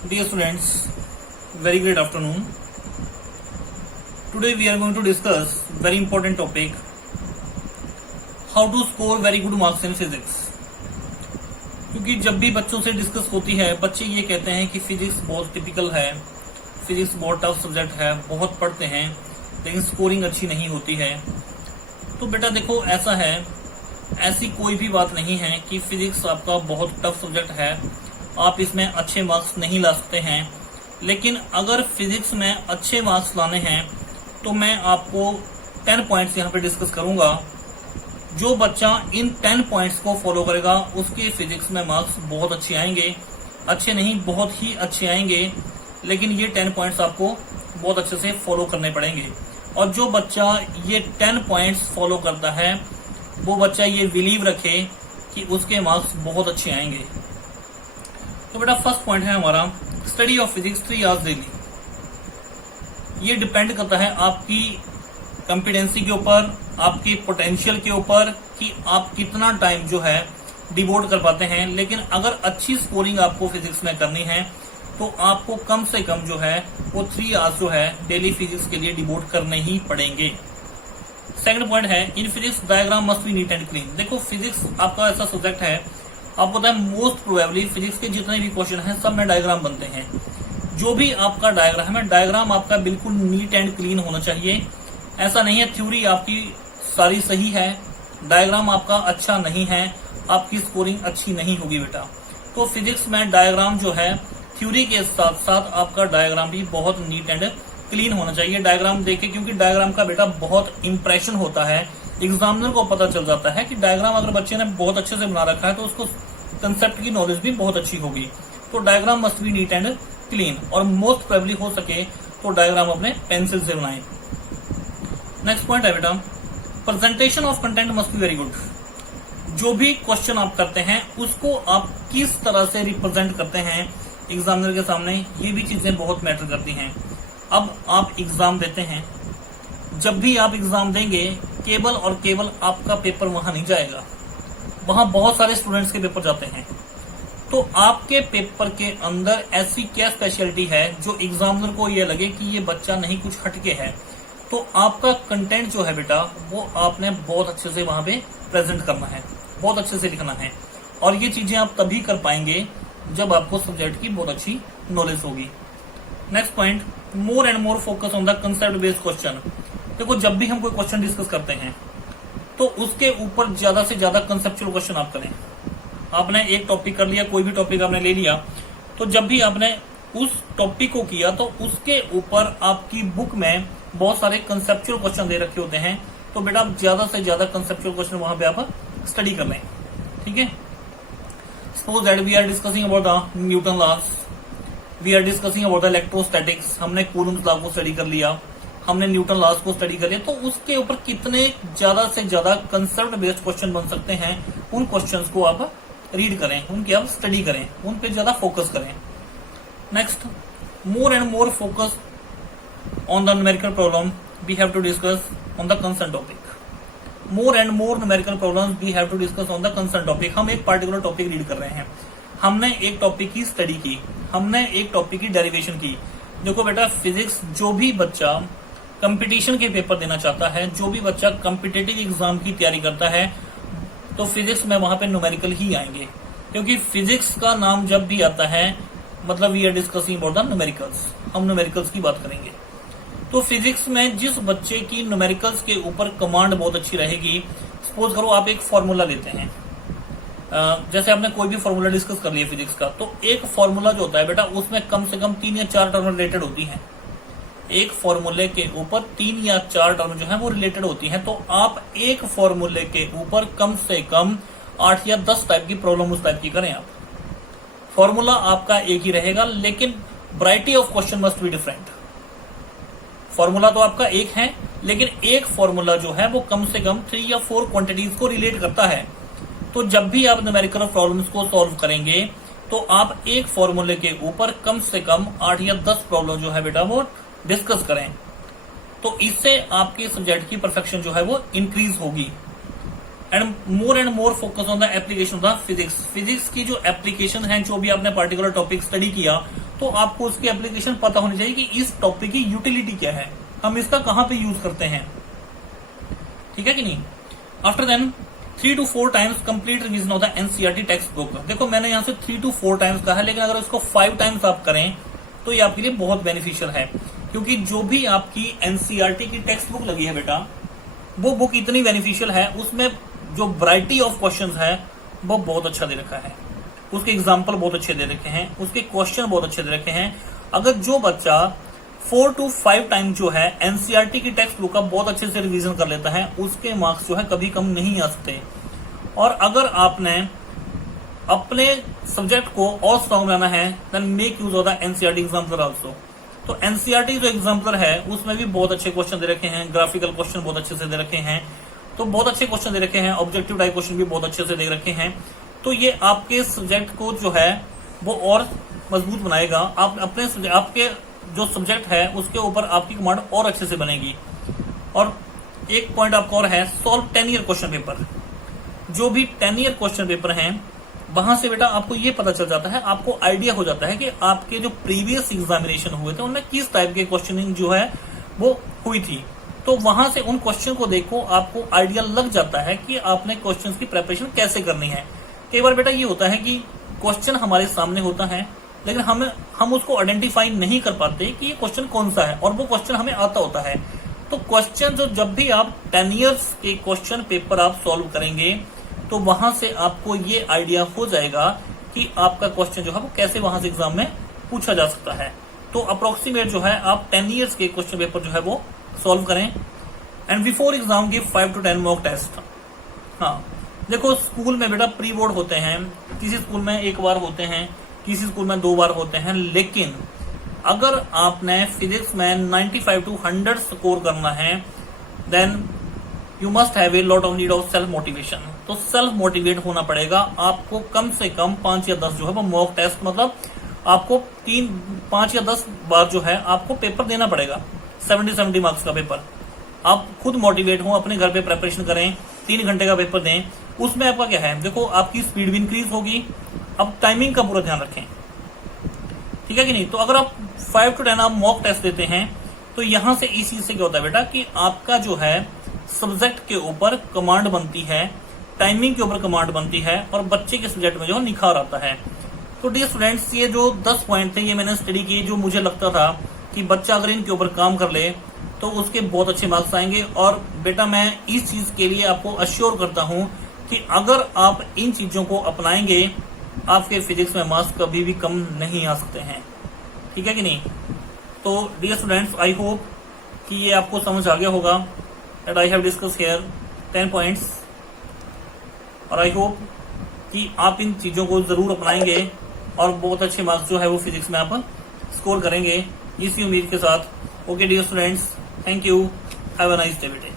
Dear students, very great afternoon. Today we are going to discuss very important topic, how to score very good marks in physics. क्योंकि जब भी बच्चों से discuss होती है, बच्चे ये कहते हैं कि फिजिक्स बहुत टिपिकल है, फिजिक्स बहुत टफ सब्जेक्ट है, बहुत पढ़ते हैं लेकिन स्कोरिंग अच्छी नहीं होती है। तो बेटा देखो, ऐसा है, ऐसी कोई भी बात नहीं है कि फिजिक्स आपका बहुत टफ सब्जेक्ट है, आप इसमें अच्छे मार्क्स नहीं ला सकते हैं। लेकिन अगर फिजिक्स में अच्छे मार्क्स लाने हैं तो मैं आपको 10 पॉइंट्स यहाँ पे डिस्कस करूंगा। जो बच्चा इन 10 पॉइंट्स को फॉलो करेगा उसके फिजिक्स में मार्क्स बहुत अच्छे आएंगे, अच्छे नहीं बहुत ही अच्छे आएंगे। लेकिन ये 10 पॉइंट्स आपको बहुत अच्छे से फॉलो करने पड़ेंगे। और जो बच्चा ये 10 पॉइंट्स फॉलो करता है वो बच्चा ये बिलीव रखे कि उसके मार्क्स बहुत अच्छे आएंगे। तो बेटा फर्स्ट पॉइंट है हमारा, study of physics 3 hours daily. ये डिपेंड करता है आपकी कॉम्पिटेंसी के ऊपर, आपके पोटेंशियल के ऊपर कि आप कितना टाइम जो है डिवोट कर पाते हैं। लेकिन अगर अच्छी स्कोरिंग आपको फिजिक्स में करनी है तो आपको कम से कम जो है वो 3 आवर्स जो है डेली फिजिक्स के लिए डिवोट करने ही पड़ेंगे। सेकंड पॉइंट है, in physics diagram must be neat and clean. देखो फिजिक्स आपका ऐसा सब्जेक्ट है, आपको पता है मोस्ट प्रोबेबली फिजिक्स के जितने भी क्वेश्चन हैं सब में डायग्राम बनते हैं। जो भी आपका डायग्राम है, डायग्राम आपका बिल्कुल नीट एंड क्लीन होना चाहिए। ऐसा नहीं है थ्योरी आपकी सारी सही है, डायग्राम आपका अच्छा नहीं है, आपकी स्कोरिंग अच्छी नहीं होगी बेटा। तो फिजिक्स में डायग्राम जो है थ्योरी के साथ साथ आपका डायग्राम भी बहुत नीट एंड क्लीन होना चाहिए। डायग्राम देखे, क्योंकि डायग्राम का बेटा बहुत इंप्रेशन होता है, एग्जामिनर को पता चल जाता है कि डायग्राम अगर बच्चे ने बहुत अच्छे से बना रखा है तो उसको कंसेप्ट की नॉलेज भी बहुत अच्छी होगी। तो diagram must be neat and clean, और मोस्ट प्रोबेबली हो सके तो डायग्राम अपने पेंसिल से बनाएं। नेक्स्ट पॉइंट है बेटा, presentation of content must be very good. जो भी क्वेश्चन आप करते हैं उसको आप किस तरह से रिप्रेजेंट करते हैं एग्जामिनर के सामने, ये भी चीजें बहुत मैटर करती हैं। अब आप एग्जाम देते हैं, जब भी आप एग्जाम देंगे केवल और केवल आपका पेपर वहां नहीं जाएगा, वहां बहुत सारे स्टूडेंट्स के पेपर जाते हैं। तो आपके पेपर के अंदर ऐसी क्या स्पेशलिटी है जो एग्जामिनर को ये लगे कि ये बच्चा नहीं कुछ हटके है। तो आपका कंटेंट जो है बेटा वो आपने बहुत अच्छे से वहां पे प्रेजेंट करना है, बहुत अच्छे से लिखना है। और ये चीजें आप तभी कर पाएंगे जब आपको सब्जेक्ट की बहुत अच्छी नॉलेज होगी। Next point, more and more focus on the concept based question. देखो जब भी हम कोई क्वेश्चन डिस्कस करते हैं तो उसके ऊपर ज्यादा से ज्यादा कंसेप्चुअल क्वेश्चन आप करें। आपने एक टॉपिक कर लिया, कोई भी टॉपिक आपने ले लिया, तो जब भी आपने उस टॉपिक को किया तो उसके ऊपर आपकी बुक में बहुत सारे कंसेप्चुअल क्वेश्चन दे रखे होते हैं। तो बेटा आप ज्यादा से ज्यादा कंसेप्चुअल क्वेश्चन वहां पे आप स्टडी कर लें, ठीक है। Suppose that we are discussing about the Newton laws, we are discussing about the electrostatics, हमने कूलम्स लॉ को स्टडी कर लिया, हमने न्यूटन लॉज को स्टडी कर लिया। तो उसके ऊपर कितने ज्यादा से ज्यादा कंसेप्ट बेस्ड क्वेश्चन बन सकते हैं, उन क्वेश्चंस को आप रीड करें, उनकी आप स्टडी करें, उन पे ज्यादा फोकस करें। Next, more and more focus on the numerical problem we have to discuss on the concern topic. More and more numerical problem we have to discuss on the concern topic. हम एक particular topic read कर रहे हैं, हमने एक topic की study की, हमने एक टॉपिक की डेरिवेशन की। देखो बेटा फिजिक्स, जो भी बच्चा कंपटीशन के पेपर देना चाहता है, जो भी बच्चा कॉम्पिटिटिव एग्जाम की तैयारी करता है, तो फिजिक्स में वहां पे न्यूमेरिकल ही आएंगे। क्योंकि फिजिक्स का नाम जब भी आता है मतलब we are discussing about the numericals, हम न्यूमेरिकल्स की बात करेंगे। तो फिजिक्स में जिस बच्चे की न्यूमेरिकल्स के ऊपर कमांड बहुत अच्छी रहेगी, सपोज करो आप एक फॉर्मूला लेते हैं, जैसे आपने कोई भी फॉर्मूला डिस्कस कर लिया फिजिक्स का, तो एक फॉर्मूला जो होता है बेटा उसमें कम से कम 3 या 4 टर्म रिलेटेड होती हैं। एक फॉर्मूले के ऊपर 3 या 4 टर्म जो है वो रिलेटेड होती हैं। तो आप एक फॉर्मूले के ऊपर कम से कम 8 या 10 टाइप की प्रॉब्लम उस टाइप की करें आप। फॉर्मूला आपका एक ही रहेगा लेकिन variety of question must be different. Formula तो आपका एक है लेकिन एक फॉर्मूला जो है वो कम से कम 3 या 4 क्वांटिटीज को रिलेट करता है। तो जब भी आप न्यूमेरिकल प्रॉब्लम्स को सॉल्व करेंगे तो आप एक फॉर्मूले के ऊपर कम से कम 8 या 10 प्रॉब्लम जो है बेटा वो डिस्कस करें। तो इससे आपके सब्जेक्ट की परफेक्शन जो है वो इंक्रीज होगी। And more focus on the application of the physics. Physics की जो एप्लीकेशन है, जो भी आपने पार्टिकुलर टॉपिक स्टडी किया तो आपको उसकी एप्लीकेशन पता होनी चाहिए कि इस टॉपिक की यूटिलिटी क्या है, हम इसका कहां पे यूज करते हैं, ठीक है कि नहीं। After then 3 to 4 times complete revision होता है एनसीईआरटी टेक्स्ट बुक। देखो मैंने यहां से 3 to 4 टाइम्स कहा है, लेकिन अगर इसको 5 टाइम्स आप करें तो ये आपके लिए बहुत बेनिफिशियल है, क्योंकि जो भी आपकी एनसीईआरटी की टेक्स्ट बुक लगी है बेटा, वो बुक इतनी बेनिफिशियल है, उसमें जो वैरायटी ऑफ क्वेश्चंस है वो बहुत अच्छा दे रखा है, उसके एग्जाम्पल बहुत अच्छे दे रखे हैं, उसके क्वेश्चन बहुत अच्छे दे रखे हैं। अगर जो बच्चा 4 to 5 टाइम जो है एनसीईआरटी की टेक्स्ट बुक का बहुत अच्छे से रिवीजन कर लेता है, उसके मार्क्स जो है कभी कम नहीं आ सकते। और अगर आपने अपने सब्जेक्ट को और स्ट्रॉन्ग बनाना है then make use of the NCERT exemplar also. तो एनसीईआरटी जो एग्जाम्पलर है उसमें भी बहुत अच्छे क्वेश्चन दे रखे हैं, ग्राफिकल क्वेश्चन बहुत अच्छे से दे रखे हैं, तो बहुत अच्छे क्वेश्चन दे रखे हैं, ऑब्जेक्टिव टाइप क्वेश्चन भी बहुत अच्छे से दे रखे हैं। तो ये आपके सब्जेक्ट को जो है वो और मजबूत बनाएगा, आप अपने आपके जो सब्जेक्ट है उसके ऊपर आपकी कमांड और अच्छे से बनेगी। और एक पॉइंट आपका और है, सॉल्व 10 ईयर क्वेश्चन पेपर। जो भी 10 ईयर क्वेश्चन पेपर हैं वहां से बेटा आपको ये पता चल जाता है, आपको आइडिया हो जाता है कि आपके जो प्रीवियस एग्जामिनेशन हुए थे उनमें किस टाइप के क्वेश्चनिंग जो है वो हुई थी। तो वहां से उन क्वेश्चन को देखो, आपको आइडिया लग जाता है कि आपने क्वेश्चन की प्रिपरेशन कैसे करनी है। कई बार बेटा ये होता है कि क्वेश्चन हमारे सामने होता है, लेकिन हम उसको आइडेंटिफाई नहीं कर पाते कि ये क्वेश्चन कौन सा है, और वो क्वेश्चन हमें आता होता है। तो क्वेश्चन जो जब भी आप 10 ईयर्स के क्वेश्चन पेपर आप सॉल्व करेंगे तो वहां से आपको ये आइडिया हो जाएगा कि आपका क्वेश्चन जो है वो कैसे वहां से एग्जाम में पूछा जा सकता है। तो अप्रोक्सीमेट जो है आप 10 ईयर्स के क्वेश्चन पेपर जो है वो सॉल्व करें। And before exam give 5 to 10 mock test. हाँ देखो, स्कूल में बेटा प्री बोर्ड होते हैं, किसी स्कूल में 1 बार होते हैं, किसी स्कूल में 2 बार होते हैं, लेकिन अगर आपने फिजिक्स में 95 to 100 स्कोर करना है then you must have a lot of need of self motivation. तो सेल्फ मोटिवेट होना पड़ेगा आपको, कम से कम 5 या 10 जो है वो मॉक टेस्ट, मतलब आपको 5 या 10 बार जो है आपको पेपर देना पड़ेगा, 70 मार्क्स का पेपर। आप खुद मोटिवेट हो, अपने घर पे प्रिपरेशन करें, 3 घंटे का पेपर दें। उसमें आपका क्या है, देखो आपकी स्पीड भी इंक्रीज होगी। अब टाइमिंग का पूरा ध्यान रखें, ठीक है कि नहीं। तो अगर आप 5 to 10 आप मॉक टेस्ट देते हैं तो यहां से इस चीज से क्या होता है बेटा कि आपका जो है सब्जेक्ट के ऊपर कमांड बनती है, टाइमिंग के ऊपर कमांड बनती है, और बच्चे के सब्जेक्ट में जो निखार आता है। तो डियर स्टूडेंट्स, ये जो 10 पॉइंट थे ये मैंने स्टडी किए, जो मुझे लगता था कि बच्चा अगर इनके ऊपर काम कर ले तो उसके बहुत अच्छे मार्क्स आएंगे। और बेटा मैं इस चीज के लिए आपको अश्योर करता हूं कि अगर आप इन चीजों को अपनाएंगे आपके फिजिक्स में मार्क्स कभी भी कम नहीं आ सकते हैं, ठीक है कि नहीं। तो डियर स्टूडेंट्स, आई होप कि ये आपको समझ आ गया होगा that I have discussed here 10 points, और आई होप कि आप इन चीजों को जरूर अपनाएंगे और बहुत अच्छे मार्क्स जो है वो फिजिक्स में आप स्कोर करेंगे, इसी उम्मीद के साथ। Okay dear students, thank you, have a nice day बेटे।